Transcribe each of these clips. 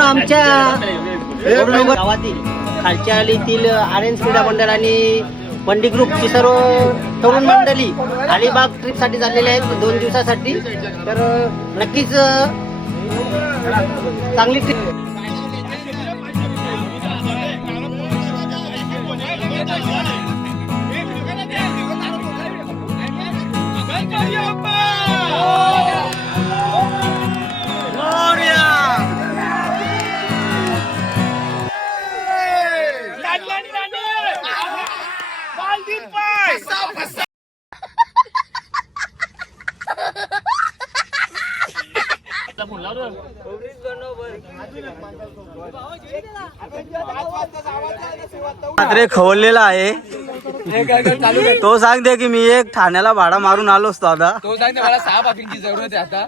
आमच्या गावातील खालच्या आलीतील आर्यन क्रीडा मंडळ आणि बंडी ग्रुपची सर्व तरुण मंडळी अलिबाग ट्रिपसाठी चाललेले आहेत 2 दिवसासाठी. तर नक्कीच चांगली ट्रिप. मात्र खवळलेला आहे. तो सांगते की मी एक ठाण्याला भाडा मारून आलो असतो आता. तो सांगते मला 6 पाकिंगची जरूरत आहे आता.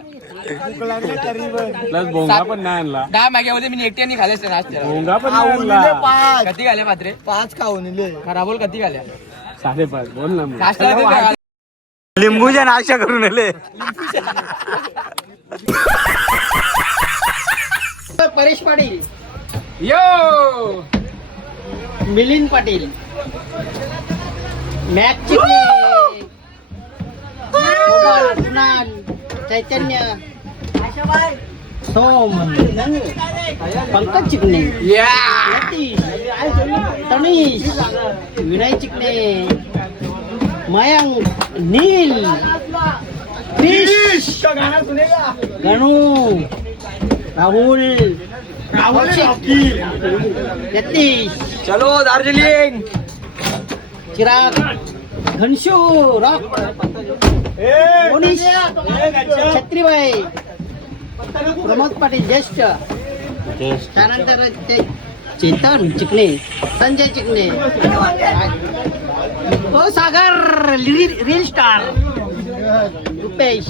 प्लस भोंगा पण नाही आणला. 10 माग्यामध्ये मी एकट्याने खाले असते नाश्त्याला. भोंगा पण नाही आणला. कधी घाल्या मात्रे 5 खाऊन खरा बोल कधी घाल्या 5.5 बोल ना मग. नाश्त्याला लिंबूच्या नाश्ता करून आले. परेश पाटील, यो मिलिंद पाटील, मॅक चिकणे, कोमल, कुणाल, चैतन्य, सोम, पंकज चिकणे, यतीश, तनीश, विनय चिकणे, मयंक, नील, क्रिश, गणू, राहुल, यतीश, चलो दार्जिलिंग. चिराग, घनशू, रॉक, मोनिश, छत्रीबाई, प्रमोद पाटील ज्येष्ठ, त्यानंतर ते चेतन चिकणे, संजय चिकणे, तो सागर रील स्टार, रुपेश,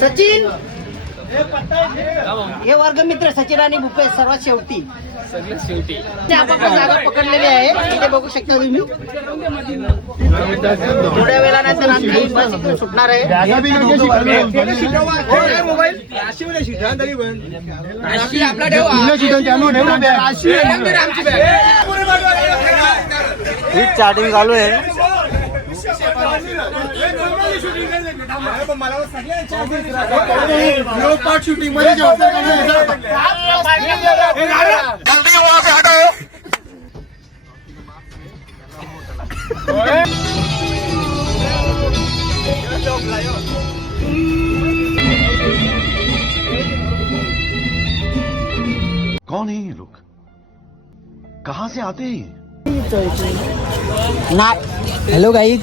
सचिन, हे वर्गमित्र सचिन आणि भूपेश सर्वात शेवटी ते आपापल्या जागा पकडलेले आहे. इथे बघू शकता तुम्ही. थोड्या वेळानंतर आमची बस इकडे सुटणार आहे. आपला हीच चार्टिंग चालू आहे. शूटिंग मध्ये कौन है ये लोग, कहाँ से आते हैं? हॅलो गाईज,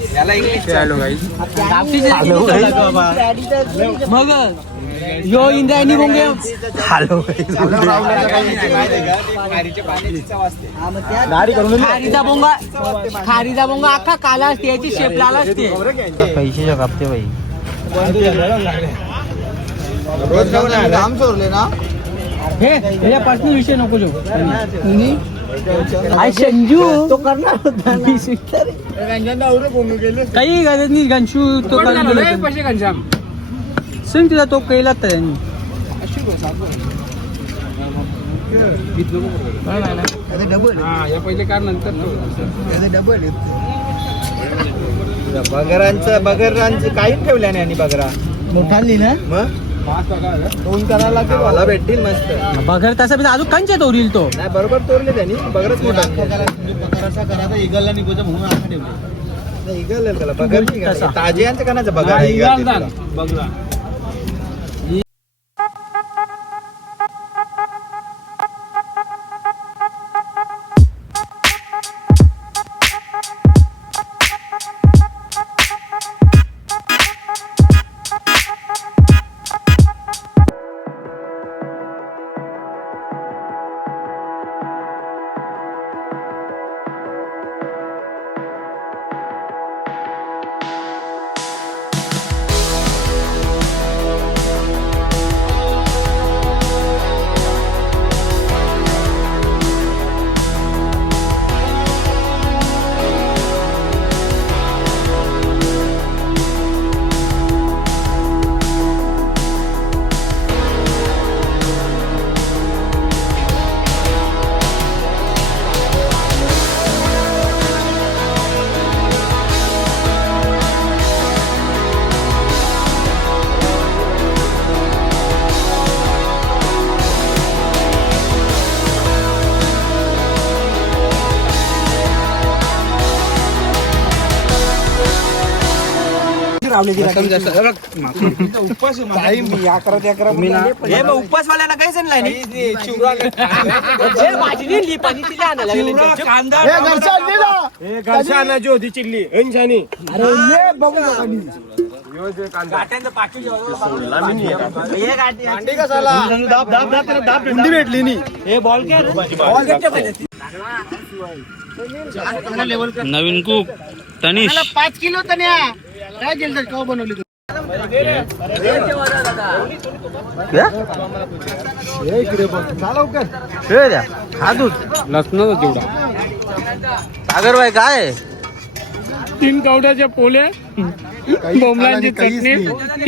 मग यो इंद्रायणी बोंगे हॅलो खारीचा बोंगा अख्खा काला असते याची शेप लाल असते. पैसे कापते बाई. काम चोरले ना. हे पर्सनल विषय नको जो. संजू तो करणार होता काही गरज नाही. घनशू तो घनश्याम सांग तिला तो केला त्यांनी. पहिले कार नंतर बगरांचं काहीच ठेवल्या नाही. आणि बगरा मोठा लिहिला मग 2 करायला लागते. मला भेटतील मस्त बघर तसा बी अजून कंच्या तोरील तो नाही. बरोबर तोरले त्यांनी. बगरच मोठा करायचा. इगलला निघायचं म्हणून आता ठेवले. इगल त्याला बगर ताजे यांचं कणाचं बघा. उपवासवाल्यांना काही सांगलाय घरच्या होती चिल्ली अंशानी भेटली नाही हे बॉल नवीन कुक तनिष 5 किलो तन्या काय केलं का बनवली तू लसणाचा चिवडा सागर भाई काय 3 कवड्याच्या पोले बोंबलांची चटणी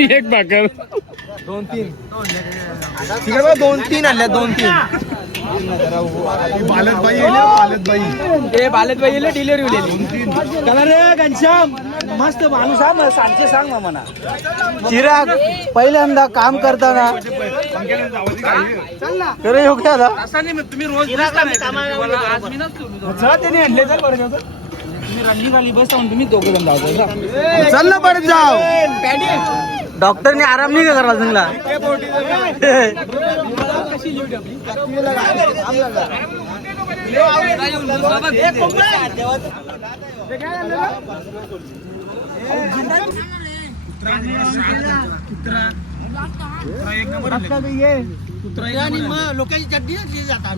1 भाकर 2-3 आणल्या 2-3 मस्त माणूस हा सांगते सांग ना म्हणा चिराग पहिल्यांदा काम करताना खरं योग्य आता त्याने आणले तर बरं तुम्ही रनिंग आली बस तुम्ही दोघं जण जाऊ चल ना परत जाऊ डॉक्टरने आराम नाही का करायला चांगला लोकांची चड्डी जातात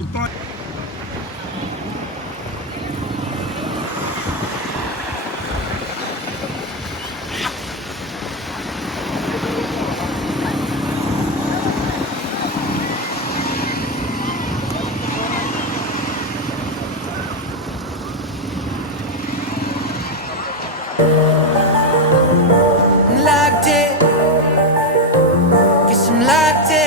Locked in, guess I'm locked in.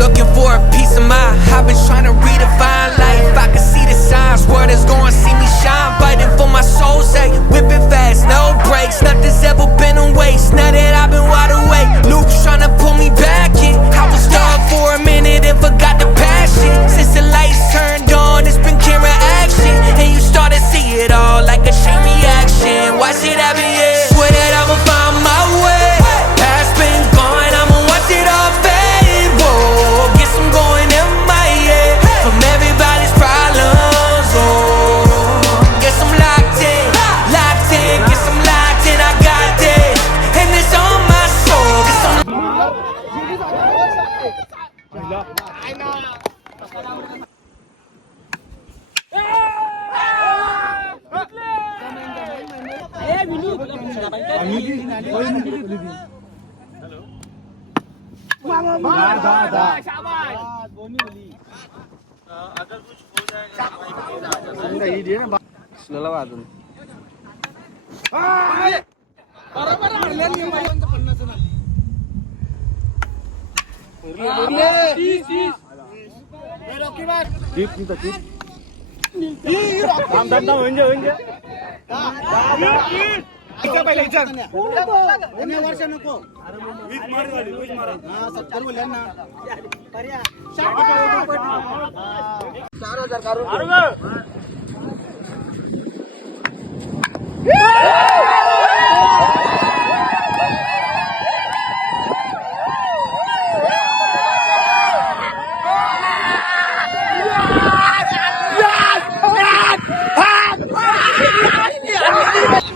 Looking for a piece of mind. I've been trying to redefine life. I can see the signs. World is gonna see me shine. Fighting for my soul, say whipping fast, no brakes. Nothing's ever been a waste. Now that I've been wide awake, Luke's trying to pull me back in. I was stuck for a minute and forgot the passion. Since the lights turned on, it's been camera action, and you start to see it all like a chain reaction. Watch it happen, yeah. Swear that I'ma find my way. Past been gone, I'ma watch it all fade. Whoa, guess I'm going MIA from everybody's problems. Oh, guess I'm locked in, locked in. Guess I'm locked in, I got this, and it's on my soul. Guess I'm वाजून वर्ष नको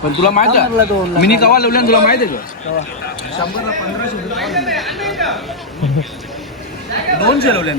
पण तुला माहित आहे mini कवा लावल्या तुला माहित आहे का 200 लावल्या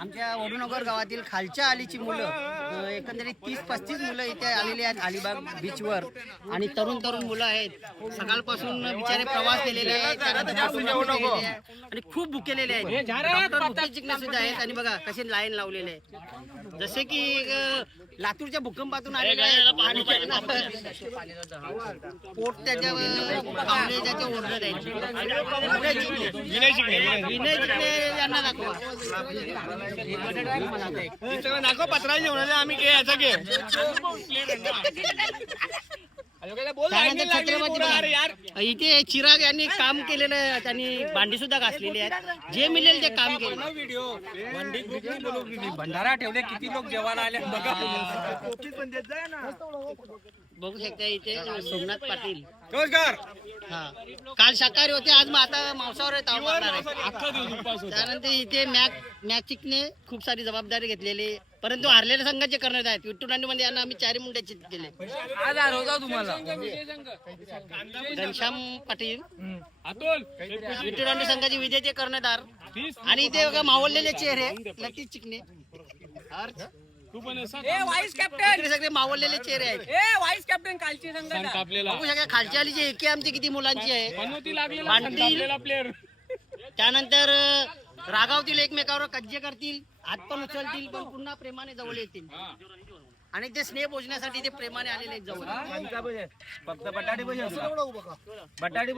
आमच्या वडूनगर गावातील खालच्या आलीची मुलं एकंदरीत 30-35 मुलं इथे आलेली आहेत अलिबाग बीचवर आणि तरुण मुलं आहेत. सकाळपासून बिचारे प्रवास केलेले आहेत आणि खूप भुकेलेले आहेत. डॉक्टर भुकेल चिकणे सुद्धा आहेत आणि बघा कसे लाईन लावलेले आहेत जसे की लातूरच्या भूकंपातून आलेले आहेत. पोट त्याच्या ओरडत आहेत. विनय चिकणे यांना दाखवा. इथे चिराग यांनी काम केलेलं आहे. त्यांनी भांडी सुद्धा घासलेली आहेत. जे मिळेल ते काम केलं. भंडारा ठेवले किती लोक जेवायला आले बघा. बघू शकता इथे सोमनाथ पाटील हा काल शाकाहारी होते आज आता मांसावर ताव मारणार आहे. त्यानंतर इथे मॅच चिकने खूप सारी जबाबदारी घेतलेली परंतु हारलेल्या संघाचे करण्यात आहेत. विठ्ठू मध्ये यांना आम्ही 4 मुंडे चित केले. आज आरोग्य तुम्हाला घनश्याम पाटील विठ्ठू संघाचे विजेते कर्णधार आणि इथे बघा मावळलेले चेहरे लतीश चिकणे वाईस कॅप्टन सगळे मावळलेले चेहरे आहेत. वाईस कॅप्टन कालची संघ बघू शकता खालच्या आलीची एके आमची किती मुलांची आहे. पाटील त्यानंतर रागावतील एकमेकावर कज्जे करतील हात पण उचलतील पण पुन्हा प्रेमाने जवळ येतील आणि ते स्नेह पोचण्यासाठी ते प्रेमाने आलेले आहेत जवळ. फक्त बटाटे बटाटे